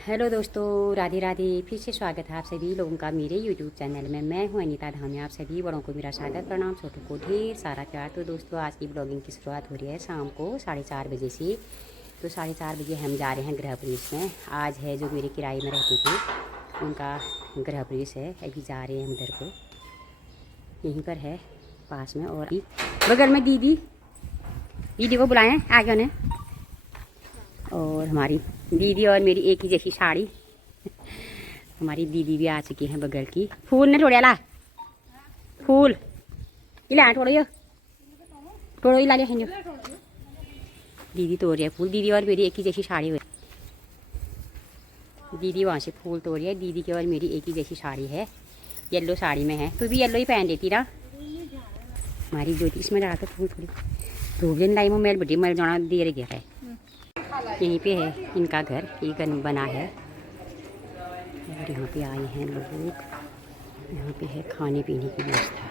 Hello दोस्तों, राधे राधे। फिर से स्वागत है आप सभी लोगों का मेरे यूट्यूब चैनल में। मैं हूं अनीता धामी। आप सभी बड़ों को मेरा सादर प्रणाम, छोटों को ढेर सारा प्यार। तो दोस्तों, आज की ब्लॉगिंग की शुरुआत हो रही है शाम को 4:30 बजे से। तो 4:30 बजे हम जा रहे हैं गृह प्रवेश में। आज है जो मेरे किराए में रहते थे उनका गृह प्रवेश है। अभी जा रहे हैं हम उधर को, यहीं पर है पास में। और बगल में दीदी दीदी को बुलाएं आगे उन्हें। और हमारी दीदी और मेरी एक ही जैसी साड़ी। हमारी दीदी भी आ चुकी है बगल की। फूल ने थोड़ा ला फूल इला थोड़ा यो थोड़ा इला ले जो दीदी तोड़ रही है फूल। दीदी और मेरी एक ही जैसी साड़ी हुई। दीदी वहाँ से फूल तोड़ रही है। दीदी की और मेरी एक ही जैसी साड़ी है, येलो साड़ी में है। तू भी येलो ही पहन लेती ना। हमारी ज्योति इसमें डाला था फूल थोड़ी धूप दिन लाई में मेल बड़ी मल जाना दे रही है। यहीं पे है इनका घर, ये घर बना है। और यहाँ पे आए हैं लोग। यहाँ पे है खाने पीने की व्यवस्था।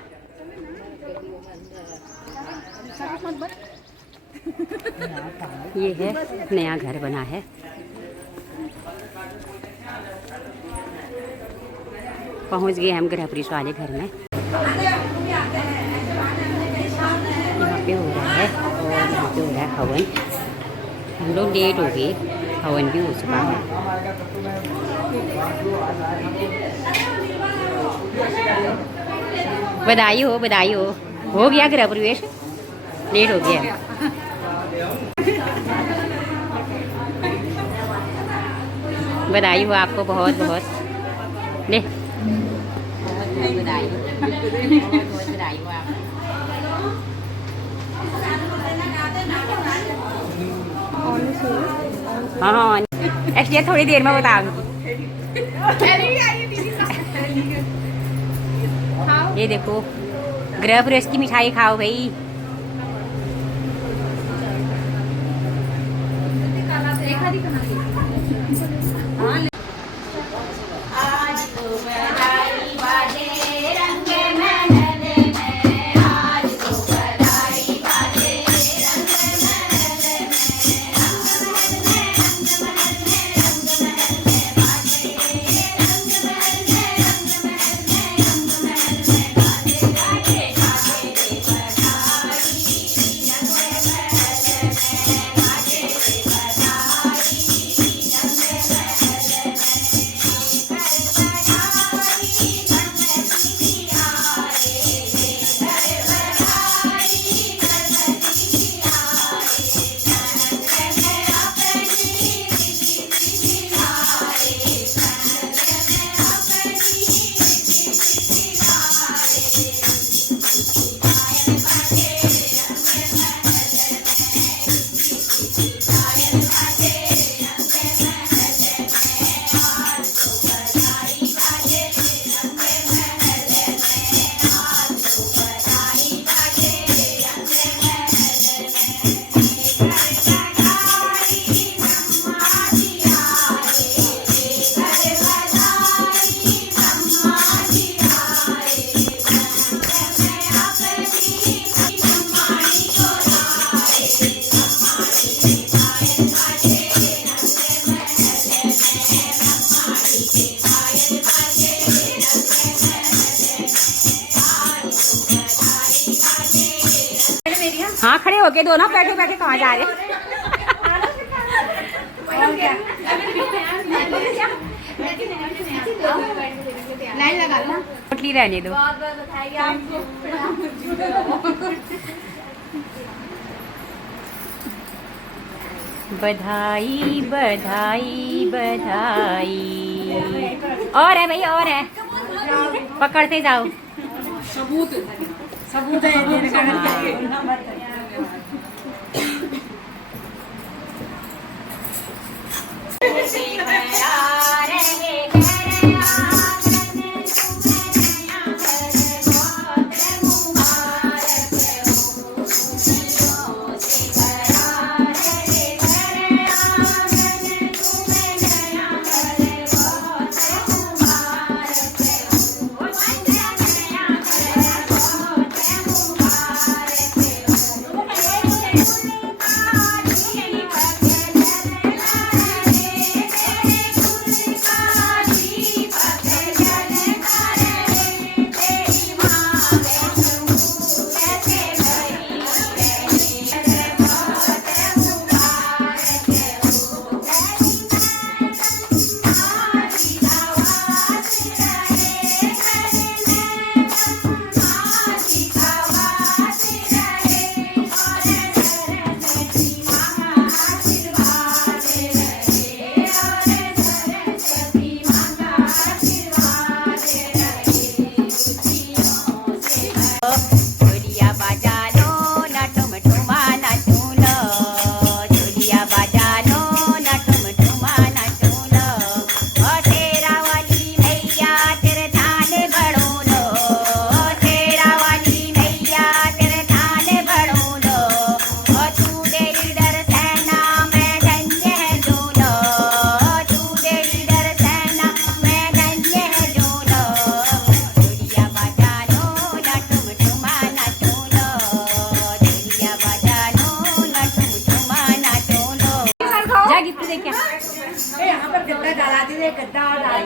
ये है नया घर बना है। पहुँच गए हम गृह प्रवेश वाले घर में। यहाँ पे हो रहा है और यहाँ पे हो रहा है हवन। हम लोग लेट हो गए, हवन भी हो चुका है। बधाई हो गया गृह प्रवेश। लेट हो गया। बधाई हो आपको बहुत बहुत। ले बधाई हो आपको। हाँ इसलिए थोड़ी देर में बताऊंगी। ये देखो गृह प्रवेश की मिठाई खाओ भाई। हाँ खड़े होके दो ना, बैठे बैठे कहाँ जा रहे। लाइन लगा लो, पोटली रहने दो। बधाई बधाई बधाई। और है भैया और है, पकड़ते जाओ। सबूत है। यहाँ पर गद्दा डाला दीजिए, गद्दा और डाल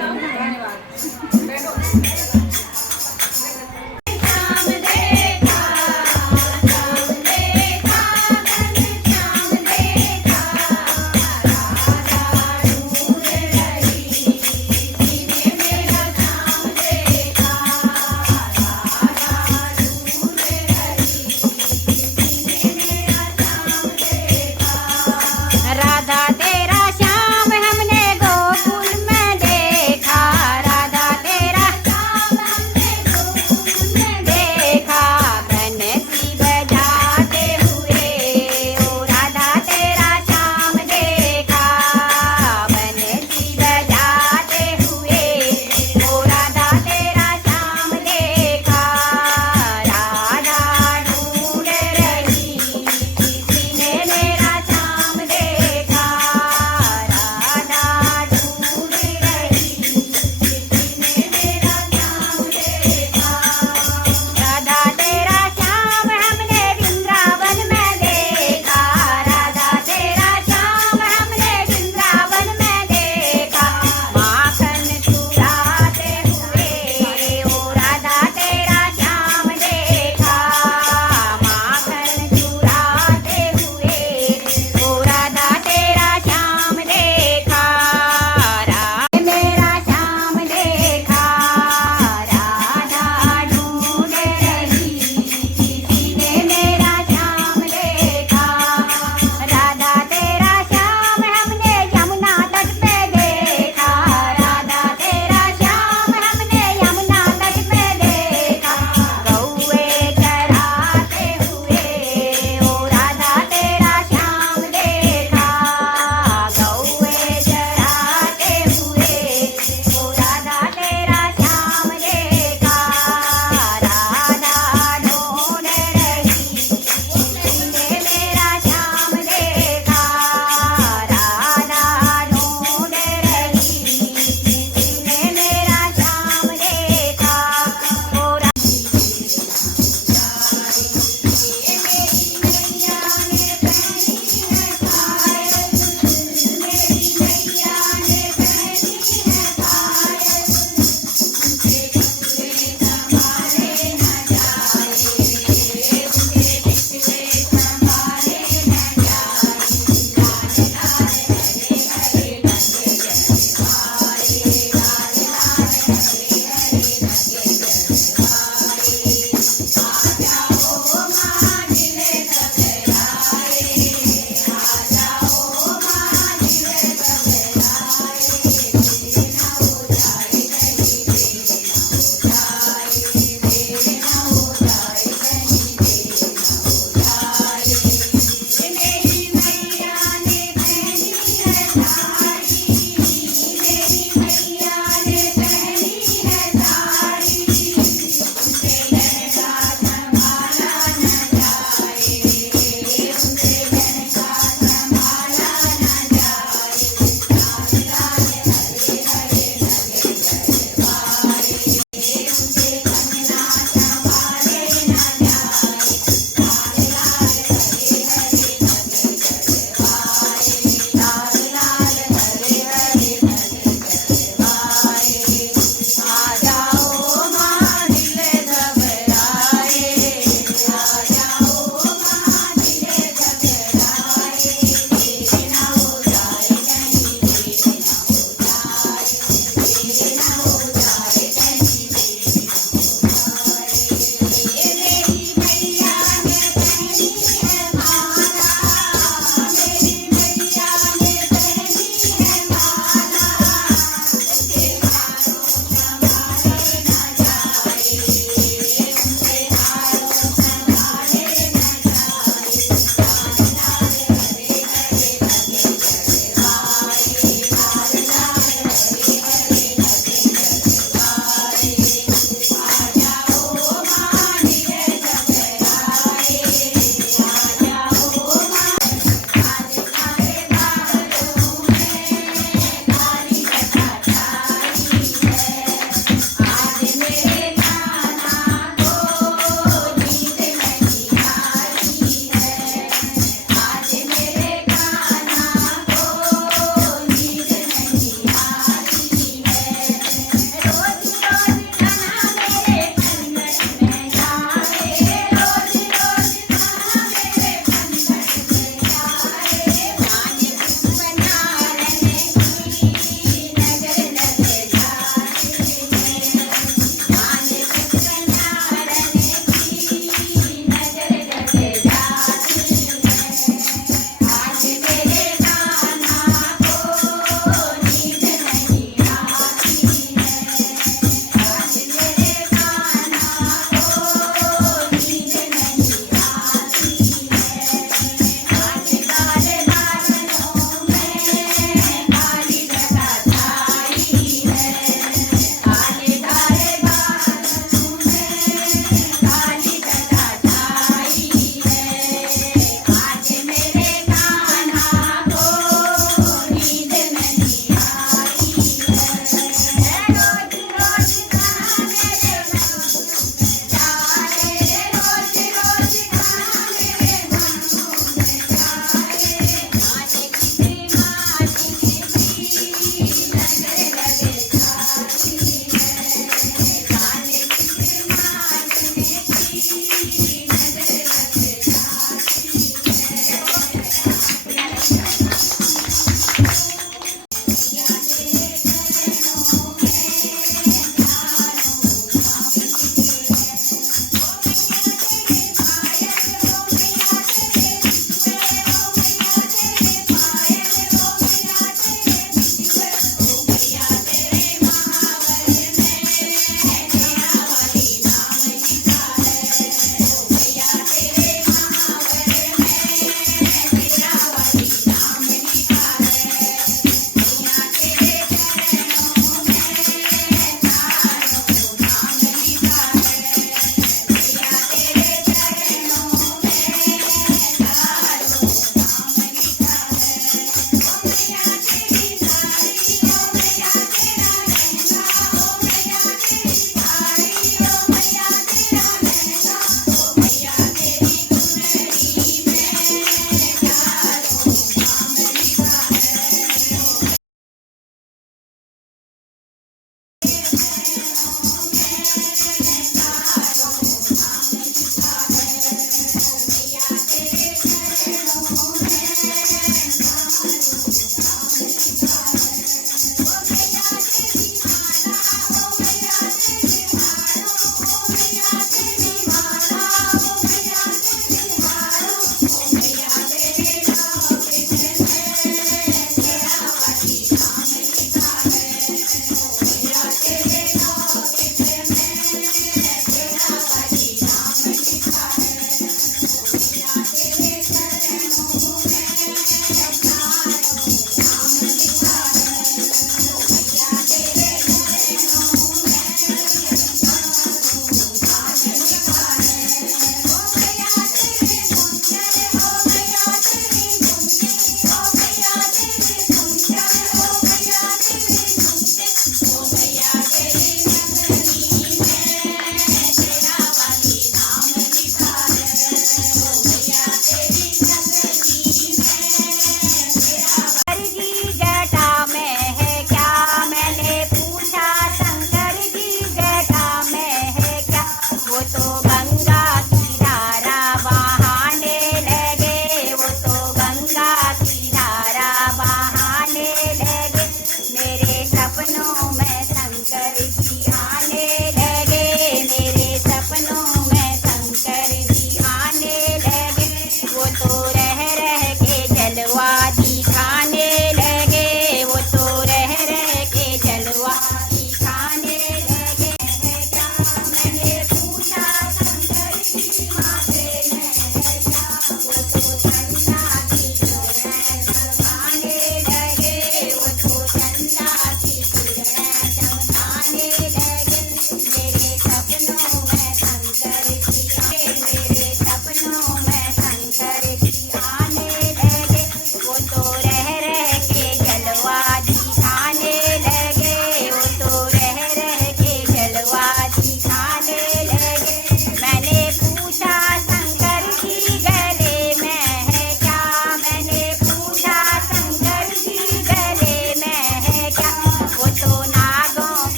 राधा तेरा श्याम हमने गोकुल में देखा, राधा तेरा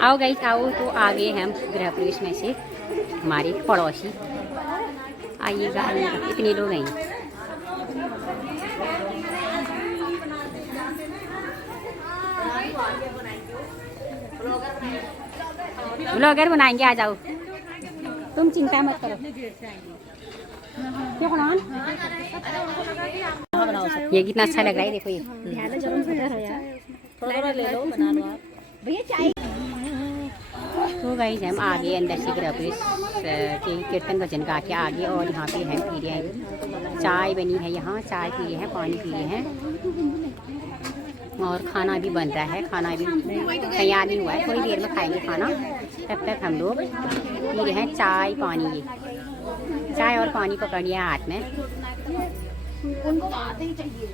आओ गाइस आओ, तो आ गए हम गृह प्रवेश में से हमारे पड़ोसी। आइएगा आइएगा, इतने लोग हैं। ब्लॉगर बनाएंगे, आ जाओ, तुम चिंता मत करो। क्या बनाओ? ये कितना अच्छा लग रहा है, देखो ये। थोड़ा ले लो, बना लो आप भैया चाय। तो गाइस हम आगे अंदर से गृह प्रवेश के कीर्तन भजन गा के आगे, और यहाँ पे हम पी रहे हैं चाय, बनी है यहाँ, चाय पी रहे हैं, पानी पी रहे हैं, और खाना भी बन रहा है। खाना भी तैयार नहीं हुआ है, थोड़ी देर में खाएंगे खाना। तब तक हम लोग पी रहे हैं चाय पानी। ये चाय और पानी पकड़ लिया हाथ में। उनको आते ही चाहिए।